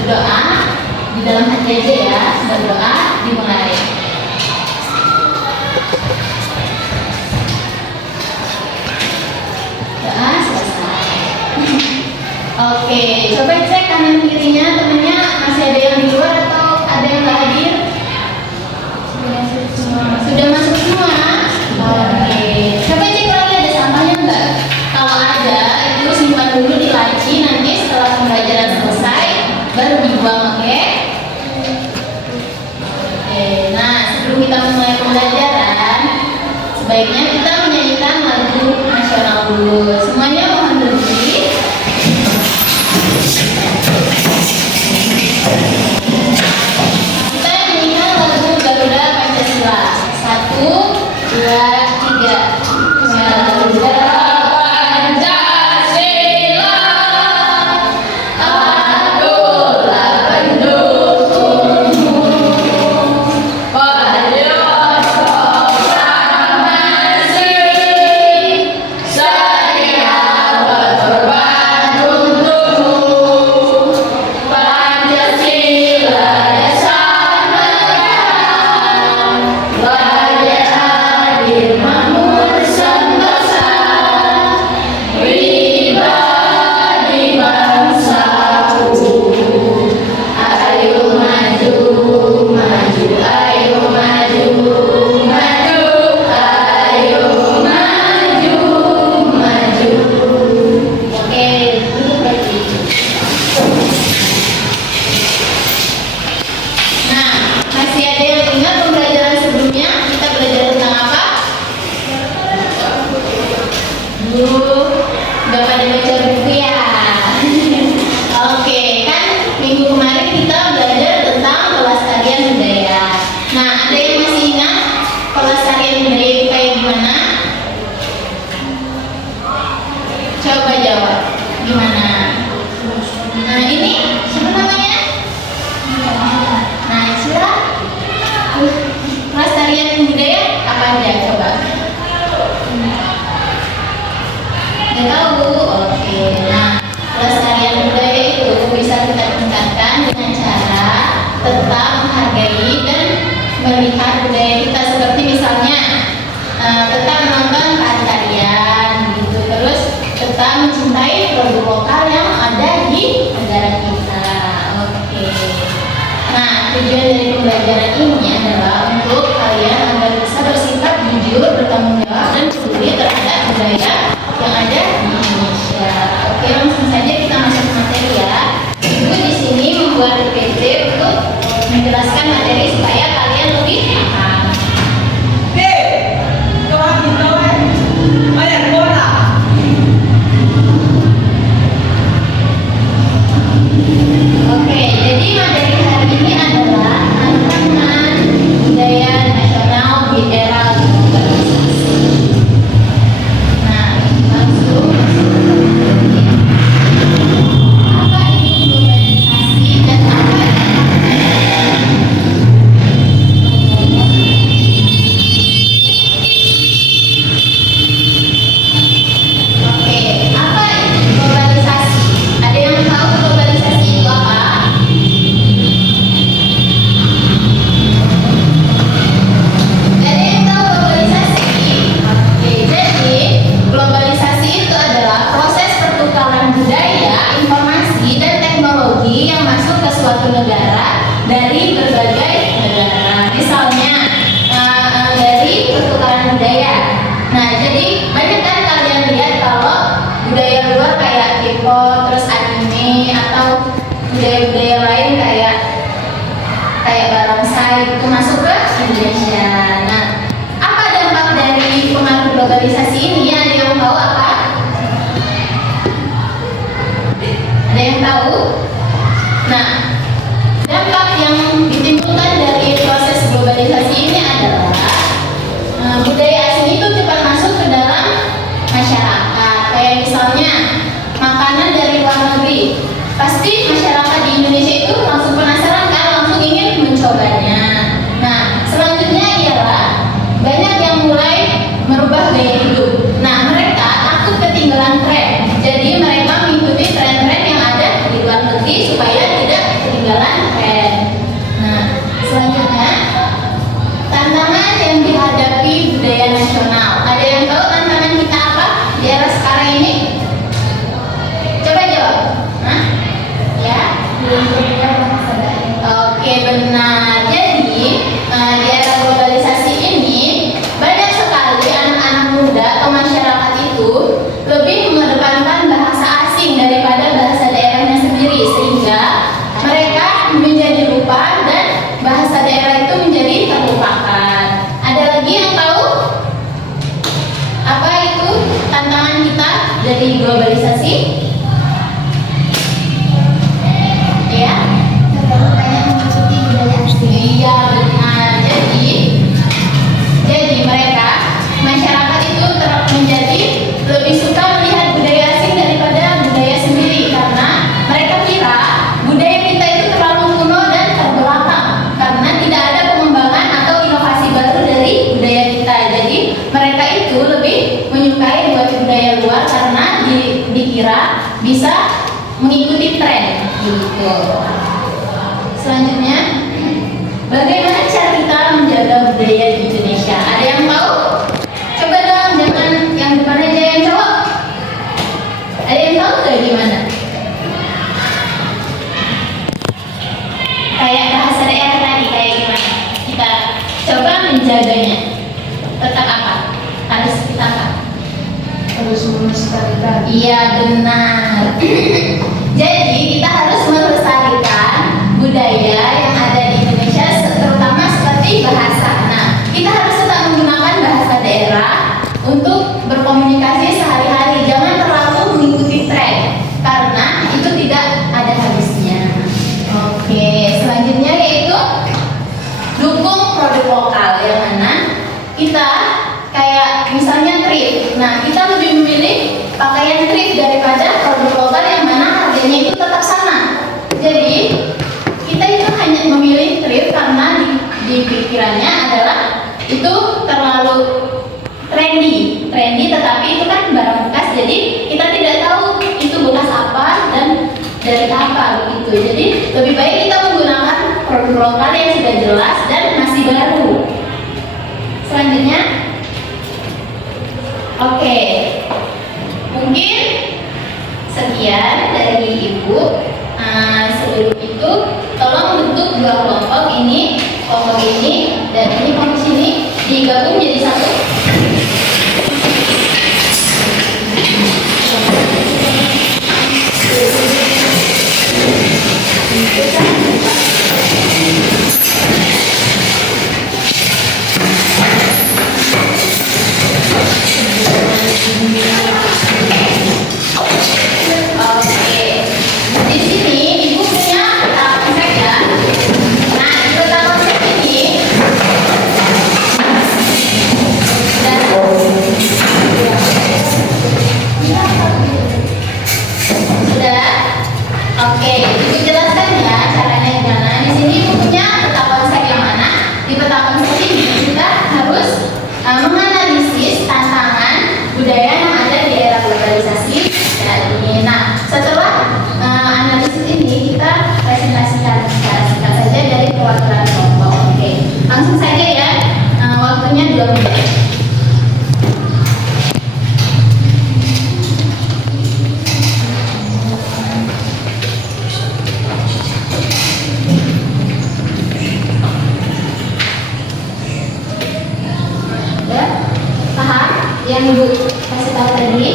berdoa di dalam hati aja ya. Berdoa dimulai. Doa selesai. Oke, coba cek kanan kirinya temennya, masih ada yang di luar atau ada yang nggak hadir? Sudah masuk semua? Oke, coba cek lagi ada sampahnya nggak? Kalau ada, itu simpan dulu di laci, nanti setelah pembelajaran selesai baru dibuang, oke? Oke, nah sebelum kita mulai pembelajaran, sebaiknya kita menyanyikan lagu nasional dulu. Semuanya mohon berdiri. Kita nyanyikan lagu Garuda Pancasila. 1, 2, 3. Garuda Pancasila, akulah pendukungmu. Pada proklamasi saya berkorban untukmu. Pancasila dasar negara, layak hadir makmur sentosa, pribadi bangsaku. Ayo maju, maju, ayo maju, maju, ayo maju, maju. Oke, duduk lagi. Nah, masih ada yang ingat pembelajaran sebelumnya? Kita belajar tentang apa? Udah pada baca buku ya? Oke, kan minggu kemarin kita belajar tentang pelestarian budaya. Nah, ada yang masih ingat pelestarian budaya itu kayak gimana? Coba jawab, gimana? Nah, ini siapa namanya? Nah, Sila, pelestarian budaya apa aja coba? Nggak tahu? Oke. Nah, pelestarian budaya itu bisa kita tingkatkan dengan cara tetap menghargai dan melihat budaya kita, seperti misalnya tetap menonton tarian gitu, terus tetap mencintai produk lokal yang ada di negara kita. Oke. Nah, tujuan dari pembelajaran ini adalah untuk kalian agar bisa bersikap jujur, bertanggung jawab, dan peduli terhadap budaya yang ada di Indonesia. Oke, langsung saja kita masuk ke materi ya. Ibu di sini membuat PPT untuk menjelaskan materi supaya kalian lebih paham. Oke, jadi materi hari ini adalah tantangan budaya nasional di era globalisasi. Nah, langsung apa itu globalisasi dan apa Oke, apa itu globalisasi? Ada yang tahu globalisasi itu apa? Ada yang tahu globalisasi? Oke, jadi globalisasi itu adalah proses pertukaran budaya, informasi, dan teknologi yang masuk ke suatu negara dari berbagai negara. Misalnya dari pertukaran budaya. Nah, jadi banyak kan kalian lihat kalau budaya luar kayak K-pop, terus anime, atau budaya-budaya lain kayak barongsai itu masuk ke Indonesia. Nah, apa dampak dari pengaruh globalisasi ini? Ada yang tahu apa? Ada yang tahu? Nah, dampak yang sehingga mereka menjadi lupa dan bahasa daerah itu menjadi terlupakan. Ada lagi yang tahu apa itu tantangan kita dari globalisasi? Ya, banyak mengikuti budaya asing. Iya, benar. Jadi mereka masyarakat itu menjadi lebih suka melihat budaya asing daripada budaya sendiri karena mereka kira budaya kita itu terlalu kuno dan terbelakang karena tidak ada pengembangan atau inovasi baru dari budaya kita. Jadi mereka itu lebih menyukai budaya luar karena dikira bisa mengikuti tren gitu. Selanjutnya, bagaimana cara kita menjaga budaya di Indonesia? Ada yang tahu? Coba dong, jangan yang depan aja yang cowok. Ada yang tahu nggak gimana? Kayak bahasa daerah tadi kayak gimana? Kita coba menjaganya. Tetap apa? Harus kita apa? Harus melestarikan. Iya, benar. Jadi kita harus melestarikan budaya yang ada di Indonesia, terutama seperti bahasa. Nah, kita harus tetap menggunakan bahasa daerah untuk berkomunikasi sehari-hari. Jangan terlalu mengikuti tren karena itu tidak ada habisnya. Oke, selanjutnya yaitu dukung produk lokal, yang mana kita kayak misalnya thrift. Nah, kita lebih memilih pakaian thrift daripada produk lokal yang mana harganya itu tetap sama. Jadi kita itu hanya memilih thrift karena di pikirannya adalah itu terlalu trendy, tetapi itu kan barang bekas. Jadi kita tidak tahu itu bekas apa dan dari apa begitu. Jadi lebih baik kita menggunakan produk lokal yang sudah jelas dan masih baru. Selanjutnya, oke, mungkin sekian dari Ibu. Sebelum itu tolong bentuk dua kelompok ini, dan ini kelompok sini digabung jadi satu. Di sini Ibu punya peta konsep ya. Nah, di peta konsep ini sudah. Oke, Ibu jelaskan ya caranya gimana. Di sini Ibu punya peta konsep yang mana? Di peta konsep ini kita harus menganalisis tantangan budaya yang ada di era globalisasi saat ini. Nah, setelah analisis ini kita presentasikan secara singkat saja dari perwakilan kelompok. Oke, langsung saja ya. Waktunya 2 menit. Ya, paham yang Ibu kasih tahu tadi?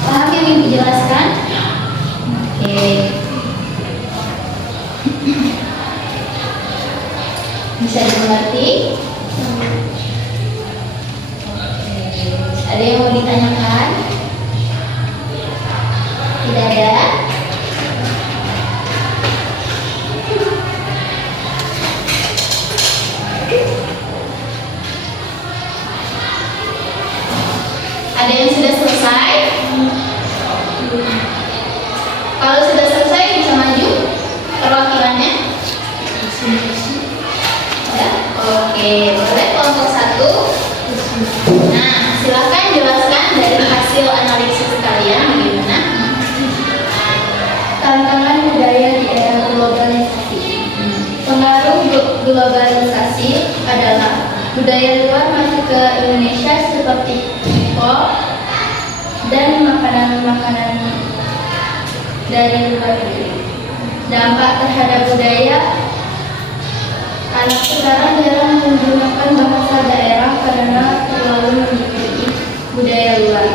Paham yang Ibu jelaskan? Oke. Bisa dimengerti? Ada yang mau ditanyakan? Tidak ada? Ada yang sudah selesai? Kalau sudah selesai bisa maju perwakilannya? Ya? Oke, boleh kelompok 1. Nah, silakan jelaskan dari hasil analisis kalian bagaimana? Tantangan budaya di era globalisasi. Pengaruh globalisasi adalah Budaya luar masuk ke Indonesia seperti pop dan makanan-makanan dari luar negeri. Dampak terhadap budaya, anak sekarang jarang menggunakan bahasa daerah karena terlalu mengikuti budaya luar.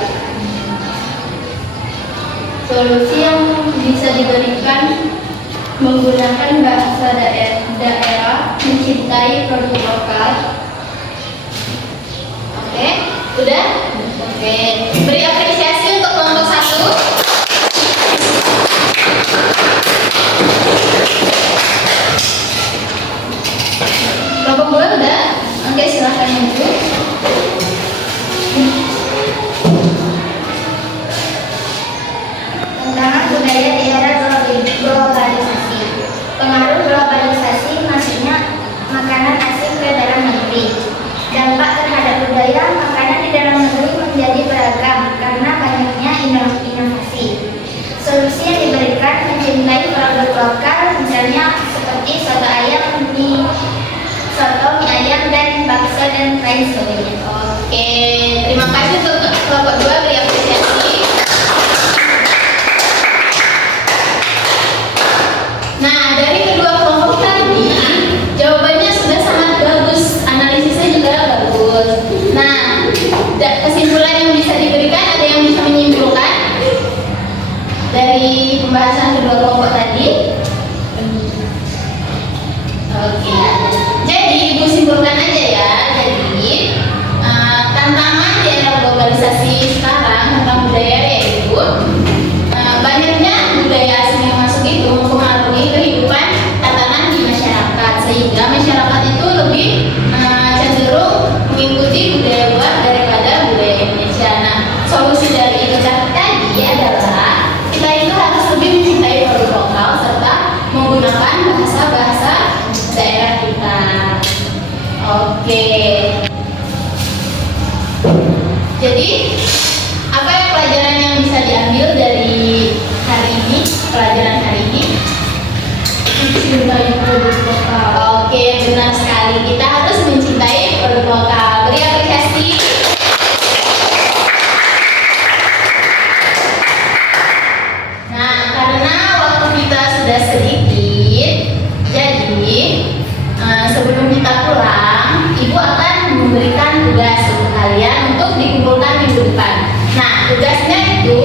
Solusi yang bisa diberikan menggunakan bahasa daerah, mencintai produk lokal. Oke, udah? Oke, beri apresiasi untuk kelompok 1. Kelompok 2 udah? Oke, silahkan maju. Tantangan budaya di era globalisasi. Pengaruh globalisasi masuknya makanan asing ke dalam negeri. Dampak terhadap budaya makanan di dalam negeri menjadi beragam karena banyaknya inovasi. Solusi yang diberikan mencintai produk lokal, misalnya seperti soto ayam, mie ayam, dan bakso dan lain sebagainya. Oke, terima kasih untuk kelompok 2, beri apresiasi. Nah, dari kedua kelompok tadi, jawabannya sudah sangat bagus, analisisnya juga bagus. Nah, kesimpulan yang bisa diberikan, ada yang bisa menyimpulkan dari pembahasan kedua kelompok tadi? Oke, jadi Ibu simpulkan aja ya. Jadi tantangan di era globalisasi sekarang tentang budaya yaitu banyaknya budaya asing yang masuk itu mempengaruhi kehidupan tatanan di masyarakat, sehingga masyarakat itu lebih cenderung mengikuti budaya luar daripada budaya Indonesia. Nah, solusi dari itu tadi adalah kita itu harus lebih mencintai produk lokal serta menggunakan bahasa-bahasa daerah kita. Oke. Jadi, apa yang pelajaran yang bisa diambil dari hari ini? Pelajaran hari ini? Mencintai produk lokal. Oke, benar sekali. Kita harus mencintai produk lokal. Beri apresiasi. Nah, karena waktu kita sudah sedikit, jadi sebelum kita pulang, Ibu akan memberikan tugas untuk kalian untuk dikumpulkan minggu depan. Nah, tugasnya itu